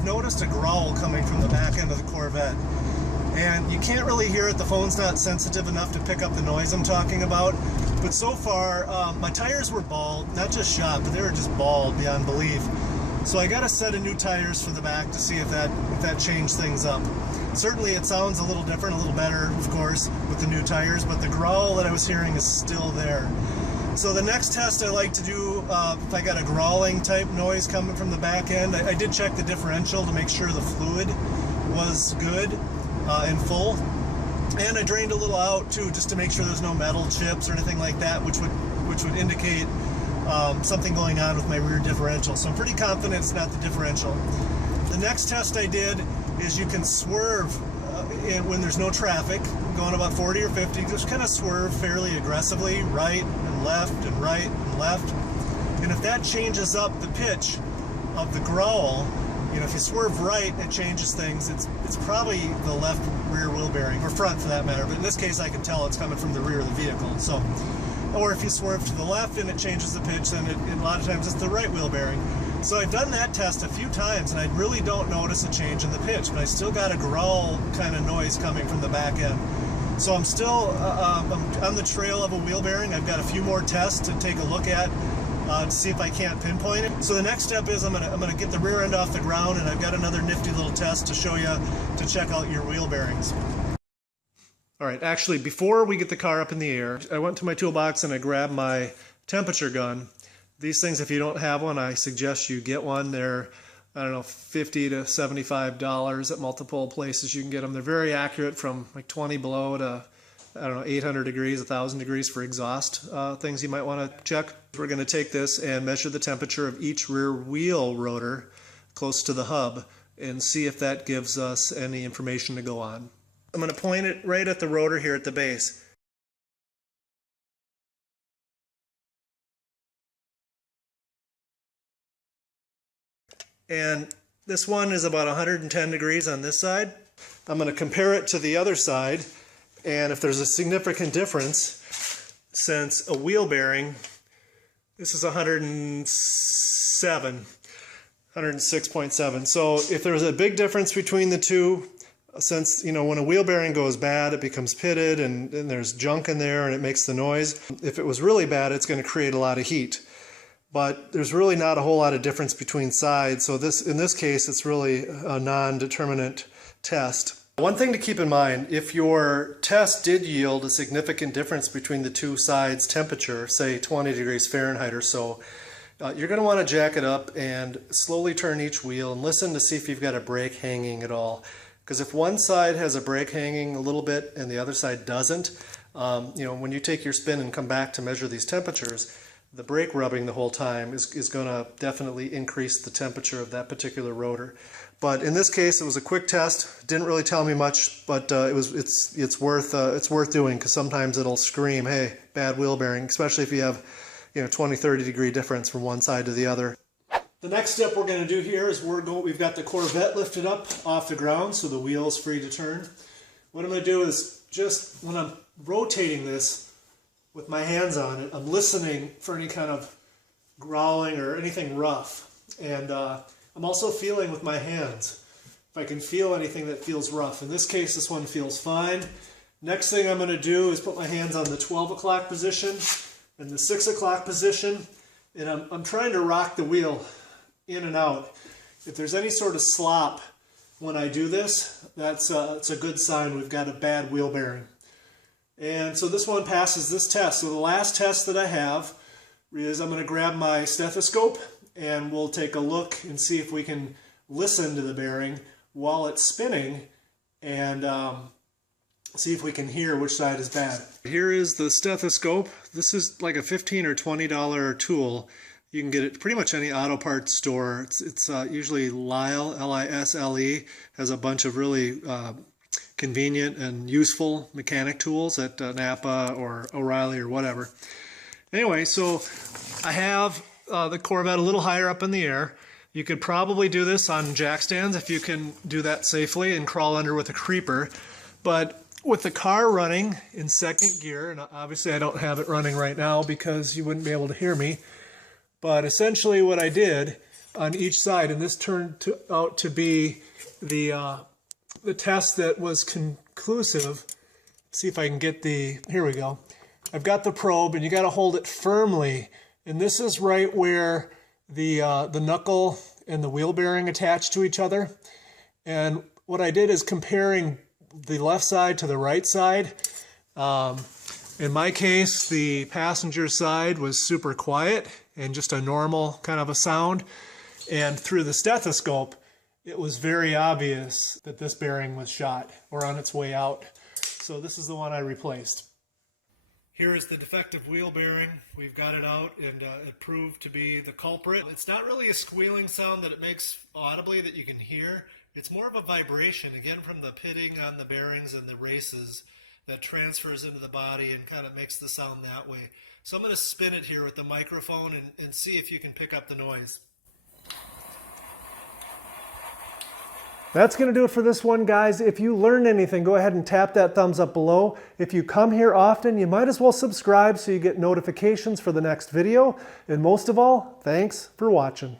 I've noticed a growl coming from the back end of the Corvette. And you can't really hear it, the phone's not sensitive enough to pick up the noise I'm talking about. But so far, my tires were bald, not just shot, but they were just bald beyond belief. So I got a set of new tires for the back to see if that changed things up. Certainly it sounds a little different, a little better, of course, with the new tires, but the growl that I was hearing is still there. So the next test I like to do, if I got a growling type noise coming from the back end, I did check the differential to make sure the fluid was good and full. And I drained a little out too, just to make sure there's no metal chips or anything like that, which would indicate something going on with my rear differential. So I'm pretty confident it's not the differential. The next test I did is you can swerve when there's no traffic, going about 40 or 50, just kind of swerve fairly aggressively, right and left and right and left. And if that changes up the pitch of the growl, you know, if you swerve right, it changes things. It's probably the left rear wheel bearing, or front for that matter, but in this case I can tell it's coming from the rear of the vehicle. So, or if you swerve to the left and it changes the pitch, then a lot of times it's the right wheel bearing. So I've done that test a few times and I really don't notice a change in the pitch, but I still got a growl kind of noise coming from the back end. So I'm still I'm on the trail of a wheel bearing. I've got a few more tests to take a look at to see if I can't pinpoint it. So the next step is I'm gonna get the rear end off the ground, and I've got another nifty little test to show you to check out your wheel bearings. All right, actually, before we get the car up in the air, I went to my toolbox and I grabbed my temperature gun. These things, if you don't have one, I suggest you get one. They're, I don't know, $50 to $75 at multiple places you can get them. They're very accurate, from like 20 below to, I don't know, 800 degrees, 1,000 degrees for exhaust things you might want to check. We're going to take this and measure the temperature of each rear wheel rotor close to the hub and see if that gives us any information to go on. I'm going to point it right at the rotor here at the base. And this one is about 110 degrees on this side. I'm going to compare it to the other side, and if there's a significant difference, since a wheel bearing, this is 106.7. So if there's a big difference between the two, since, you know, when a wheel bearing goes bad, it becomes pitted and there's junk in there and it makes the noise. If it was really bad, it's going to create a lot of heat. But there's really not a whole lot of difference between sides, so in this case it's really a non-determinant test. One thing to keep in mind, if your test did yield a significant difference between the two sides' temperature, say 20 degrees Fahrenheit or so, you're going to want to jack it up and slowly turn each wheel and listen to see if you've got a brake hanging at all. Because if one side has a brake hanging a little bit and the other side doesn't, you know, when you take your spin and come back to measure these temperatures, the brake rubbing the whole time is going to definitely increase the temperature of that particular rotor. But in this case, it was a quick test. Didn't really tell me much, but it's worth doing, because sometimes it'll scream, "Hey, bad wheel bearing," especially if you have, you know, 20-30 degree difference from one side to the other. The next step we're going to do here is we've got the Corvette lifted up off the ground, so the wheel is free to turn. What I'm going to do is, just when I'm rotating this with my hands on it, I'm listening for any kind of growling or anything rough. And I'm also feeling with my hands if I can feel anything that feels rough. In this case, this one feels fine. Next thing I'm going to do is put my hands on the 12 o'clock position and the 6 o'clock position, and I'm trying to rock the wheel in and out. If there's any sort of slop when I do this, it's a good sign we've got a bad wheel bearing. And so this one passes this test. So the last test that I have is I'm going to grab my stethoscope and we'll take a look and see if we can listen to the bearing while it's spinning and see if we can hear which side is bad. Here is the stethoscope. This is like a $15 or $20 tool. You can get it pretty much any auto parts store. It's usually Lisle, L-I-S-L-E, has a bunch of really convenient and useful mechanic tools at Napa or O'Reilly or whatever. Anyway, so I have the Corvette a little higher up in the air. You could probably do this on jack stands if you can do that safely and crawl under with a creeper. But with the car running in second gear, and obviously I don't have it running right now because you wouldn't be able to hear me, but essentially what I did on each side, and this turned out to be the test that was conclusive. See if I can get here we go. I've got the probe, and you got to hold it firmly, and this is right where the knuckle and the wheel bearing attach to each other. And what I did is comparing the left side to the right side. In my case, the passenger side was super quiet and just a normal kind of a sound. And through the stethoscope, it was very obvious that this bearing was shot or on its way out. So this is the one I replaced. Here is the defective wheel bearing. We've got it out, and it proved to be the culprit. It's not really a squealing sound that it makes audibly that you can hear. It's more of a vibration, again, from the pitting on the bearings and the races that transfers into the body and kind of makes the sound that way. So I'm going to spin it here with the microphone and see if you can pick up the noise. That's going to do it for this one, guys. If you learned anything, go ahead and tap that thumbs up below. If you come here often, you might as well subscribe so you get notifications for the next video. And most of all, thanks for watching.